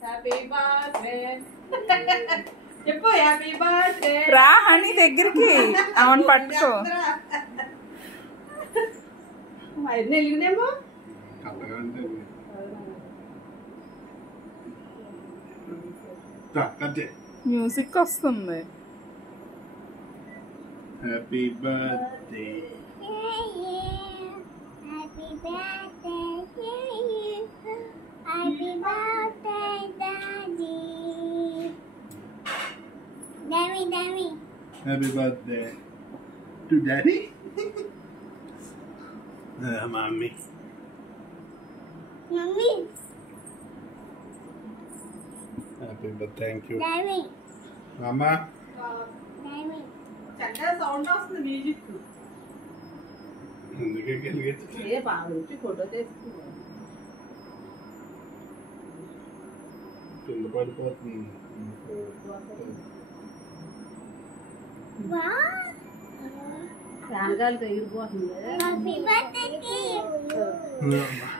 Happy birthday చెప్పు happy birthday రా honey దగ్గరికి అవును పట్టుకో ఎన్ని వెలిగినేమో మ్యూజిక్ వస్తుంది happy birthday Happy birthday to you. Happy birthday, Daddy. Daddy. Happy birthday to daddy mummy Mommy. Happy birthday thank you Daddy. అమ్మా Daddy. చక్కగా sound వస్తుంది మ్యూజిక్ అందుకే కలిగించు ఏ బాగుంది ఫోటో తీసుకున్నా కింద పడిపోతుంది Wow. ప్రాణగాలు ఎగిరిపోతుంది Happy birthday to you. అమ్మా